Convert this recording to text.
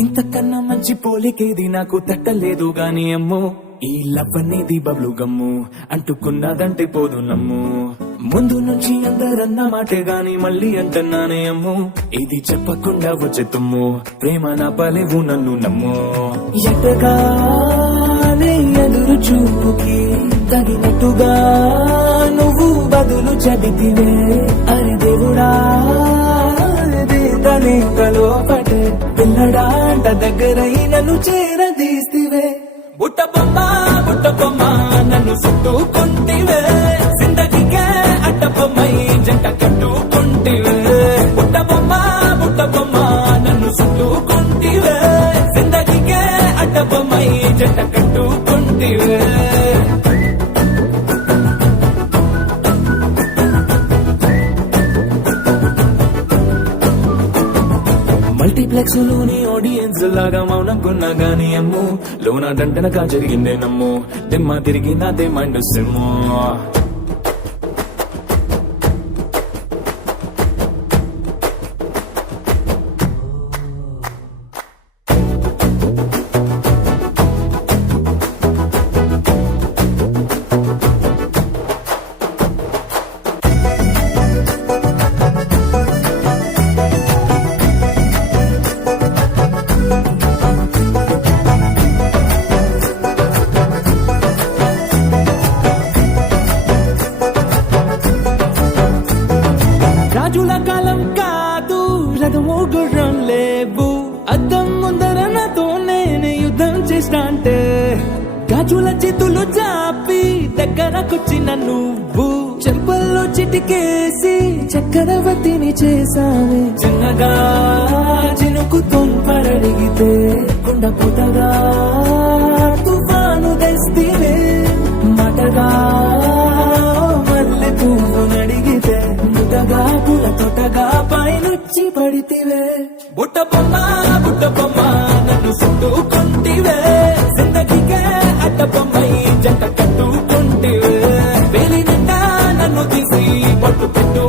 ఇంతకన్నా మంచి పోలికేది నాకు తట్టలేదు గాని అమ్మో, ఈ లవ్ అనేది బబ్లు గమ్ము అంటుకున్నదంటే పోదు నమ్ము. ముందు నుంచి అందరన్న మాటే గాని మళ్ళీ అంటున్నానే అమ్ము, ఇది చెప్పకుండా వచ్చే తుమ్ము, ప్రేమ నా పలేవు నన్ను నమ్ము. ఎటగానే ఎదురు చూపుకి తగినట్టుగా నువ్వు బదులు చెబితివే, అరే దేవుడా తనే కలోపటే పిల్లడాంట దగ్గరై నన్ను చేరదీస్తివే. బుట్ట బొమ్మ నన్ను చుట్టుకుంటివే, జిందగీకే అడ్డ బొమ్మై జంట కట్టుకుంటివే. బుట్ట బొమ్మ నన్ను చుట్టుకుంటివే, జిందగీకే అడ్డ బొమ్మై జంట కట్టుకుంటివే. మల్టీప్లెక్స్ లోని ఆడియన్స్ లాగా మౌనంకున్నా గానీ అమ్ము, లోన దండనగా జరిగిందే నమ్ము, దిమ్మ తిరిగి నాదే మైండ్ సిమ్ము. రాజుల కాలం కాదు, రథమో గుర్రం లేవు, అద్దం ముందర నాతో నేనే యుద్ధం చేస్తాంటే, గాజుల చేతులు చాపి దగ్గరకొచ్చిన నువ్వు చెంపల్లో చిటికేసి చక్రవర్తిని చేసావే. చిన్నగా చినుకు తొంపరడిగితే కుండ పుటగా తుఫాను తెస్తివే, మాటగా మల్లె పువ్వు నడిగితే ముదగా పుల తొటగా పైనుచ్చి పడితివే. బుట్ట బొమ్మ నన్ను చుట్టుకుంటివే, జిందగీకే అడ్డ బొమ్మై జంట కట్టుకుంటివే. వేలి నిండా నన్ను తీసి పట్టు పెట్టు